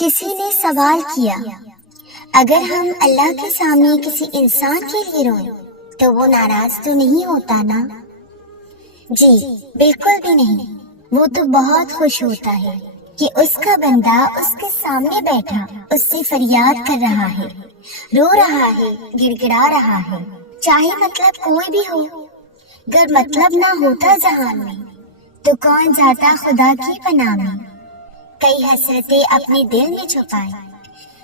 کسی نے سوال کیا، اگر ہم اللہ کے سامنے کسی انسان کے لیے روئیں تو وہ ناراض تو نہیں ہوتا نا؟ جی بالکل بھی نہیں، وہ تو بہت خوش ہوتا ہے کہ اس کا بندہ اس کے سامنے بیٹھا اس سے فریاد کر رہا ہے، رو رہا ہے، گڑ گڑا رہا ہے، چاہے مطلب کوئی بھی ہو۔ اگر مطلب نہ ہوتا جہان میں تو کون جاتا خدا کی پناہ میں؟ کئی حسرتیں اپنے دل میں چھپائے،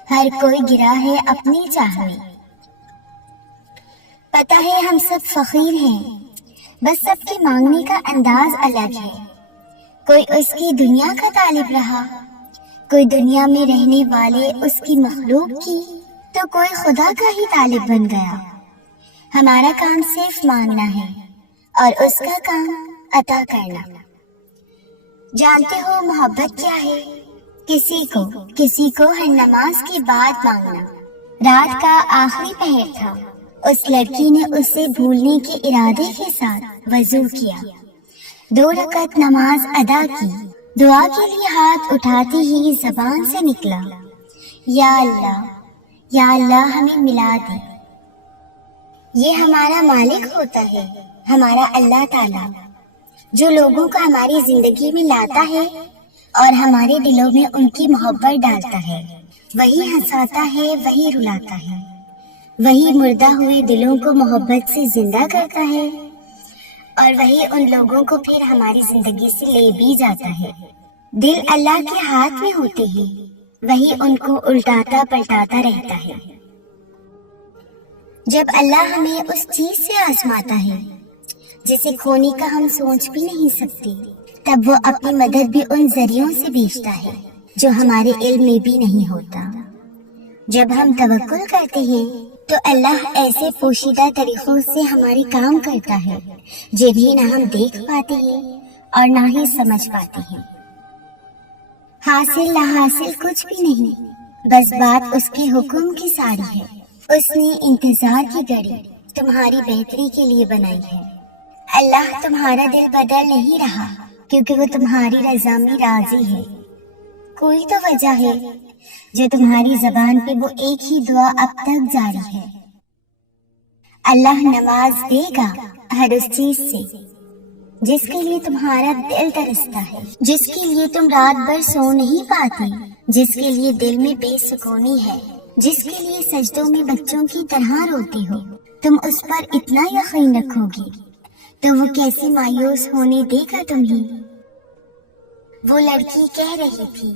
ہر کوئی گرا ہے اپنی چاہ میں۔ پتہ ہے ہم سب فقیر ہیں، بس سب کے مانگنے کا انداز الگ ہے۔ کوئی اس کی دنیا کا طالب رہا، کوئی دنیا میں رہنے والے اس کی مخلوق کی، تو کوئی خدا کا ہی طالب بن گیا۔ ہمارا کام صرف مانگنا ہے اور اس کا کام عطا کرنا۔ جانتے ہو محبت کیا ہے؟ کسی کو ہر نماز کے بعد مانگنا۔ رات کا آخری پہر تھا، اس لڑکی نے اسے بھولنے کے ارادے کے ساتھ وضو کیا، 2 رکعت نماز ادا کی، دعا کے لیے ہاتھ اٹھاتے ہی زبان سے نکلا، یا اللہ ہمیں ملا دے۔ یہ ہمارا مالک ہوتا ہے، ہمارا اللہ تعالیٰ، جو لوگوں کو ہماری زندگی میں لاتا ہے اور ہمارے دلوں میں ان کی محبت ڈالتا ہے۔ وہی ہنساتا ہے، وہی رلاتا ہے، وہی مردہ ہوئے دلوں کو محبت سے زندہ کرتا ہے، اور وہی ان لوگوں کو پھر ہماری زندگی سے لے بھی جاتا ہے۔ دل اللہ کے ہاتھ میں ہوتے ہیں، وہی ان کو الٹاتا پلٹاتا رہتا ہے۔ جب اللہ ہمیں اس چیز سے آزماتا ہے جسے کھونے کا ہم سوچ بھی نہیں سکتے، تب وہ اپنی مدد بھی ان ذریعوں سے بھیجتا ہے جو ہمارے علم میں بھی نہیں ہوتا۔ جب ہم توکل کرتے ہیں تو اللہ ایسے پوشیدہ طریقوں سے ہمارے کام کرتا ہے جنہیں نہ ہم دیکھ پاتے ہیں اور نہ ہی سمجھ پاتے ہیں۔ حاصل نہ حاصل کچھ بھی نہیں، بس بات اس کے حکم کی ساری ہے۔ اس نے انتظار کی گھڑی تمہاری بہتری کے لیے بنائی ہے۔ اللہ تمہارا دل بدل نہیں رہا کیونکہ وہ تمہاری رضا میں راضی ہے۔ کوئی تو وجہ ہے جو تمہاری زبان پہ وہ ایک ہی دعا اب تک جاری ہے۔ اللہ نواز دے گا ہر اس چیز سے جس کے لیے تمہارا دل ترستا ہے، جس کے لیے تم رات بھر سو نہیں پاتے، جس کے لیے دل میں بے سکونی ہے، جس کے لیے سجدوں میں بچوں کی طرح روتے ہو۔ تم اس پر اتنا یقین رکھو گی تو وہ کیسے مایوس ہونے دے گا تمہیں۔ وہ لڑکی کہہ رہی تھی،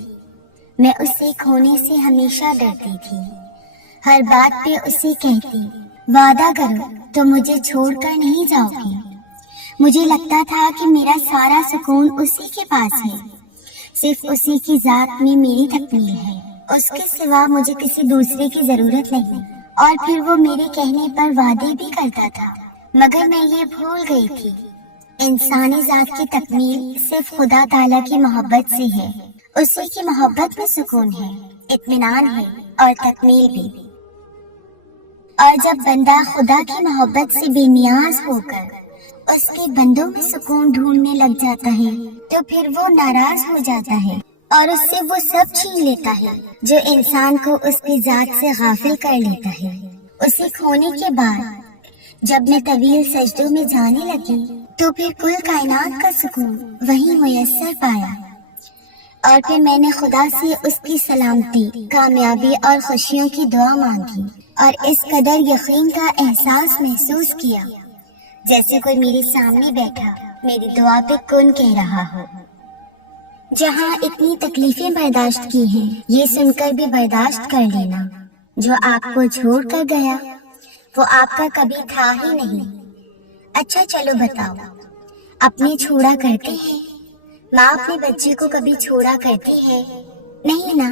میں اسے کھونے سے ہمیشہ ڈرتی تھی، ہر بات پہ اسے کہتی، وعدہ کرو تو مجھے چھوڑ کر نہیں جاؤ گی۔ مجھے لگتا تھا کہ میرا سارا سکون اسی کے پاس ہے، صرف اسی کی ذات میں میری تکمیل ہے، اس کے سوا مجھے کسی دوسرے کی ضرورت نہیں۔ اور پھر وہ میرے کہنے پر وعدے بھی کرتا تھا، مگر میں یہ بھول گئی تھی انسانی ذات کی تکمیل صرف خدا تعالیٰ کی محبت سے ہے، اسی کی محبت میں سکون ہے، اطمینان ہے اور تکمیل بھی۔ اور جب بندہ خدا کی محبت سے بے نیاز ہو کر اس کے بندوں میں سکون ڈھونڈنے لگ جاتا ہے تو پھر وہ ناراض ہو جاتا ہے اور اس سے وہ سب چھین لیتا ہے جو انسان کو اس کی ذات سے غافل کر لیتا ہے۔ اسے کھونے کے بعد جب میں طویل سجدوں میں جانے لگی تو پھر کل کائنات کا سکون وہی میسر پایا، اور پھر میں نے خدا سے اس کی سلامتی، کامیابی اور خوشیوں کی دعا مانگی، اور اس قدر یقین کا احساس محسوس کیا جیسے کوئی میرے سامنے بیٹھا میری دعا پہ کن کہہ رہا ہو۔ جہاں اتنی تکلیفیں برداشت کی ہیں، یہ سن کر بھی برداشت کر لینا، جو آپ کو چھوڑ کر گیا وہ آپ کا کبھی تھا ہی نہیں۔ اچھا چلو بتاؤ، اپنے چھوڑا کرتے ہیں؟ ماں اپنے بچے کو کبھی چھوڑا کرتی ہے؟ نہیں نا،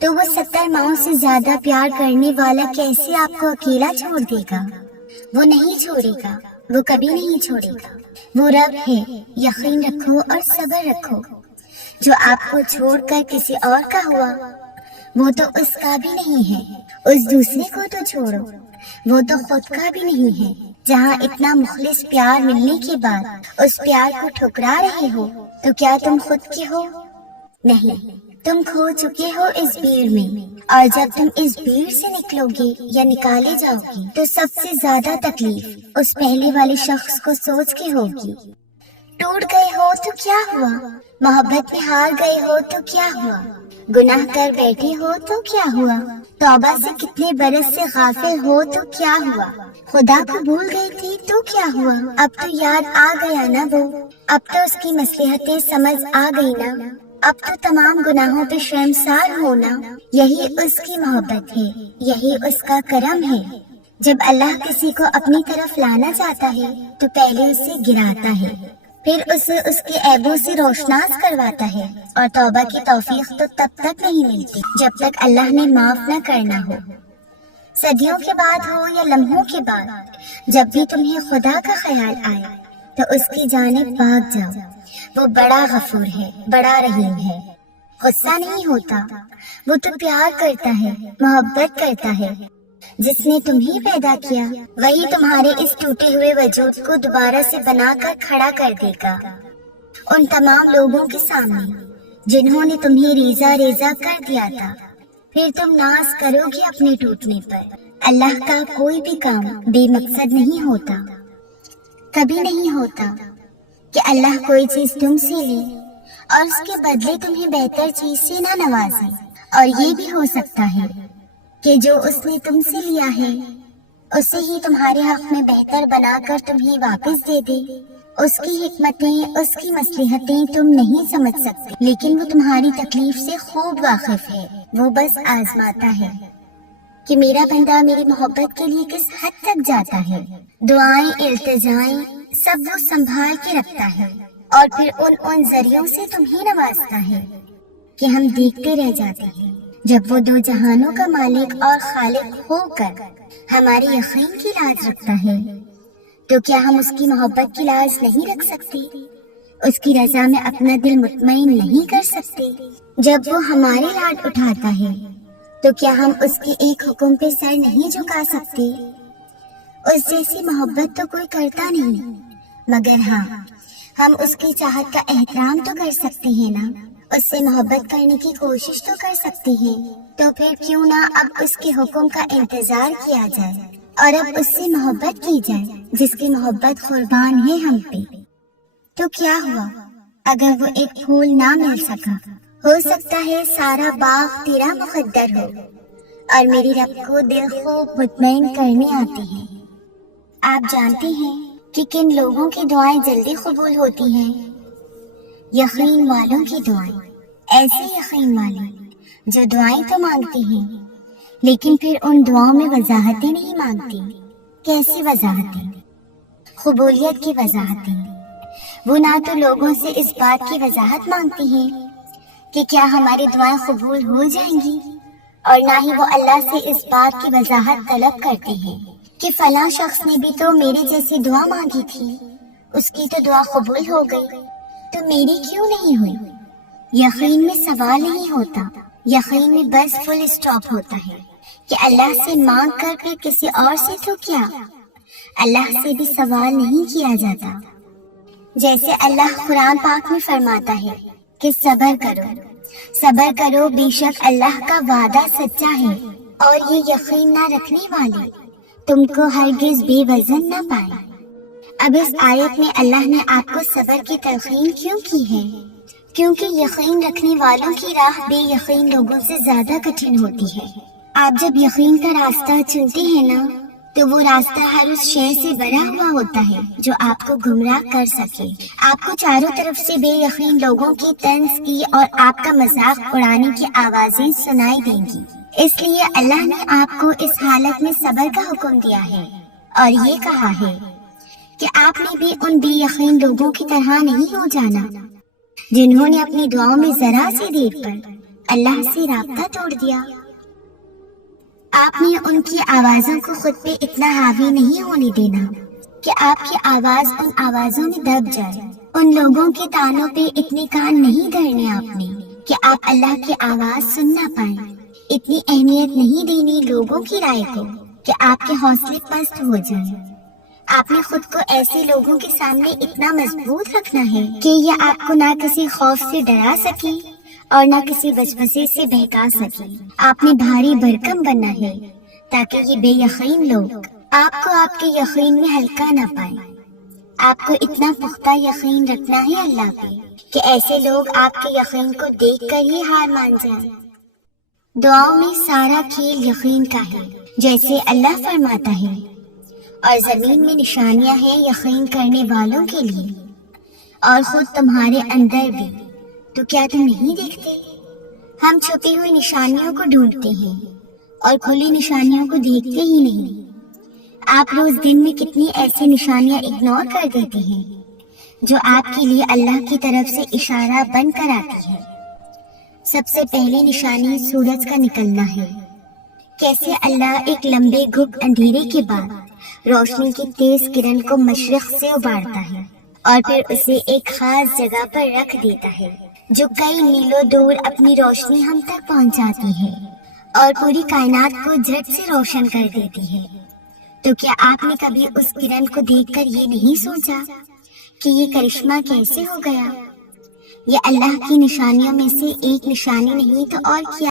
تو وہ 70 ماؤں سے زیادہ پیار کرنے والا کیسے آپ کو اکیلا چھوڑ دے گا؟ وہ نہیں چھوڑے گا، وہ کبھی نہیں چھوڑے گا۔ وہ رب ہے، یقین رکھو اور صبر رکھو۔ جو آپ کو چھوڑ کر کسی اور کا ہوا وہ تو اس کا بھی نہیں ہے، اس دوسرے کو تو چھوڑو، وہ تو خود کا بھی نہیں ہے۔ جہاں اتنا مخلص پیار ملنے کے بعد اس پیار کو ٹھکرا رہے ہو تو کیا تم خود کے ہو؟ نہیں، تم کھو چکے ہو اس بھیڑ میں، اور جب تم اس بھیڑ سے نکلو گے یا نکالے جاؤ گے تو سب سے زیادہ تکلیف اس پہلے والے شخص کو سوچ کے ہوگی۔ ٹوٹ گئے ہو تو کیا ہوا، محبت میں ہار گئے ہو تو کیا ہوا، گناہ کر بیٹھے ہو تو کیا ہوا، توبہ سے کتنے برس سے غافل ہو تو کیا ہوا، خدا کو بھول گئی تھی تو کیا ہوا، اب تو یاد آ گیا نا وہ، اب تو اس کی مصلحتیں سمجھ آ گئی نا، اب تو تمام گناہوں پہ شرمسار ہونا۔ یہی اس کی محبت ہے، یہی اس کا کرم ہے۔ جب اللہ کسی کو اپنی طرف لانا چاہتا ہے تو پہلے اسے گراتا ہے، پھر اسے اس کے عیبوں سے روشناس کرواتا ہے، اور توبہ کی توفیق تو تب تک نہیں ملتی جب تک اللہ نے معاف نہ کرنا ہو۔ صدیوں کے بعد ہو یا لمحوں کے بعد، جب بھی تمہیں خدا کا خیال آئے تو اس کی جانب بھاگ جاؤ۔ وہ بڑا غفور ہے، بڑا رحیم ہے، غصہ نہیں ہوتا، وہ تو پیار کرتا ہے، محبت کرتا ہے۔ جس نے تمہیں پیدا کیا وہی تمہارے اس ٹوٹے ہوئے وجود کو دوبارہ سے بنا کر کھڑا کر دے گا، ان تمام لوگوں کے سامنے جنہوں نے تمہیں ریزہ ریزہ کر دیا تھا۔ پھر تم ناز کرو گے اپنے ٹوٹنے پر۔ اللہ کا کوئی بھی کام بے مقصد نہیں ہوتا، کبھی نہیں ہوتا کہ اللہ کوئی چیز تم سے لے اور اس کے بدلے تمہیں بہتر چیز سے نہ نوازے، اور یہ بھی ہو سکتا ہے کہ جو اس نے تم سے لیا ہے اسے ہی تمہارے حق میں بہتر بنا کر تمہیں واپس دے دے۔ اس کی حکمتیں، اس کی مصلحتیں تم نہیں سمجھ سکتے، لیکن وہ تمہاری تکلیف سے خوب واقف ہے۔ وہ بس آزماتا ہے کہ میرا بندہ میری محبت کے لیے کس حد تک جاتا ہے۔ دعائیں، التجائیں سب وہ سنبھال کے رکھتا ہے، اور پھر ان ذریعوں سے تمہیں نوازتا ہے کہ ہم دیکھتے رہ جاتے ہیں۔ جب وہ دو جہانوں کا مالک اور خالق ہو کر ہمارے یقین کی لاج رکھتا ہے تو کیا ہم اس کی محبت کی لاج نہیں رکھ سکتے؟ اس کی رضا میں اپنا دل مطمئن نہیں کر سکتے؟ جب وہ ہمارے لاڈ اٹھاتا ہے تو کیا ہم اس کے ایک حکم پہ سر نہیں جھکا سکتے؟ اس جیسی محبت تو کوئی کرتا نہیں، مگر ہاں ہم اس کی چاہت کا احترام تو کر سکتے ہیں نا، اس سے محبت کرنے کی کوشش تو کر سکتے ہیں۔ تو پھر کیوں نہ اب اس کے حکم کا انتظار کیا جائے اور اب اس سے محبت کی جائے جس کی محبت قربان ہے ہم پہ۔ تو کیا ہوا اگر وہ ایک پھول نہ مل سکا؟ ہو سکتا ہے سارا باغ تیرا مقدر ہو، اور میری رب کو دل خوب مطمئن کرنے آتی ہے۔ آپ جانتے ہیں کہ کن لوگوں کی دعائیں جلدی قبول ہوتی ہیں؟ یقین والوں کی دعائیں، ایسے یقین والے جو دعائیں تو مانگتے ہیں لیکن پھر ان دعاؤں میں وضاحتیں نہیں مانگتے۔ کیسی وضاحتیں؟ قبولیت کی وضاحتیں۔ وہ نہ تو لوگوں سے اس بات کی وضاحت مانگتے ہیں کہ کیا ہماری دعائیں قبول ہو جائیں گی، اور نہ ہی وہ اللہ سے اس بات کی وضاحت طلب کرتے ہیں کہ فلاں شخص نے بھی تو میرے جیسی دعا مانگی تھی، اس کی تو دعا قبول ہو گئی، تو میری کیوں نہیں ہوئی؟ یقین میں سوال نہیں ہوتا، یقین میں بس فل اسٹاپ ہوتا ہے کہ اللہ سے مانگ کر پھر کسی اور سے تو کیا، اللہ سے بھی سوال نہیں کیا جاتا۔ جیسے اللہ قرآن پاک میں فرماتا ہے کہ صبر کرو، صبر کرو، بے شک اللہ کا وعدہ سچا ہے، اور یہ یقین نہ رکھنے والے تم کو ہرگز بے وزن نہ پائے۔ اب اس آیت میں اللہ نے آپ کو صبر کی تلقین کیوں کی ہے؟ کیونکہ یقین رکھنے والوں کی راہ بے یقین لوگوں سے زیادہ کٹھن ہوتی ہے۔ آپ جب یقین کا راستہ چنتے ہیں نا تو وہ راستہ ہر اس شے سے بھرا ہوا ہوتا ہے جو آپ کو گمراہ کر سکے۔ آپ کو چاروں طرف سے بے یقین لوگوں کی طنز کی اور آپ کا مذاق اڑانے کی آوازیں سنائی دیں گی۔ اس لیے اللہ نے آپ کو اس حالت میں صبر کا حکم دیا ہے، اور یہ کہا ہے کہ آپ نے بھی ان بے یقین لوگوں کی طرح نہیں ہو جانا جنہوں نے اپنی دعاؤں میں ذرا سی دیر پر اللہ سے رابطہ توڑ دیا۔ آپ نے ان کی آوازوں کو خود پہ اتنا حاوی نہیں ہونے دینا کہ آپ کی آواز ان آوازوں میں دب جائے۔ ان لوگوں کے تانوں پہ اتنے کان نہیں دھرنے آپ نے کہ آپ اللہ کی آواز سن نہ پائیں۔ اتنی اہمیت نہیں دینی لوگوں کی رائے کو کہ آپ کے حوصلے پست ہو جائیں۔ آپ نے خود کو ایسے لوگوں کے سامنے اتنا مضبوط رکھنا ہے کہ یہ آپ کو نہ کسی خوف سے ڈرا سکے اور نہ کسی وسوسے سے بہکا سکے۔ آپ نے بھاری بھرکم بننا ہے تاکہ یہ بے یقین لوگ آپ کو آپ کے یقین میں ہلکا نہ پائیں۔ آپ کو اتنا پختہ یقین رکھنا ہے اللہ پہ کہ ایسے لوگ آپ کے یقین کو دیکھ کر ہی ہار مان جائیں۔ دعاؤں میں سارا کھیل یقین کا ہے، جیسے اللہ فرماتا ہے، اور زمین میں نشانیاں ہیں یقین کرنے والوں کے لیے، اور خود تمہارے اندر بھی، تو کیا تم نہیں دیکھتے؟ ہم چھپی ہوئی نشانیوں کو ڈھونڈتے ہیں اور کھلی نشانیوں کو دیکھتے ہی نہیں۔ آپ روز دن میں کتنی ایسی نشانیاں اگنور کر دیتے ہیں جو آپ کے لیے اللہ کی طرف سے اشارہ بن کر آتی ہے۔ سب سے پہلی نشانی سورج کا نکلنا ہے۔ کیسے اللہ ایک لمبے گھپ اندھیرے کے بعد روشنی کی تیز کرن کو مشرق سے ابارتا ہے اور پھر اسے ایک خاص جگہ پر رکھ دیتا ہے جو کئی میلوں دور اپنی روشنی ہم تک پہنچاتی ہے اور پوری کائنات کو جھٹ سے روشن کر دیتی ہے۔ تو کیا آپ نے کبھی اس کرن کو دیکھ کر یہ نہیں سوچا کہ یہ کرشمہ کیسے ہو گیا؟ یہ اللہ کی نشانیوں میں سے ایک نشانی نہیں تو اور کیا؟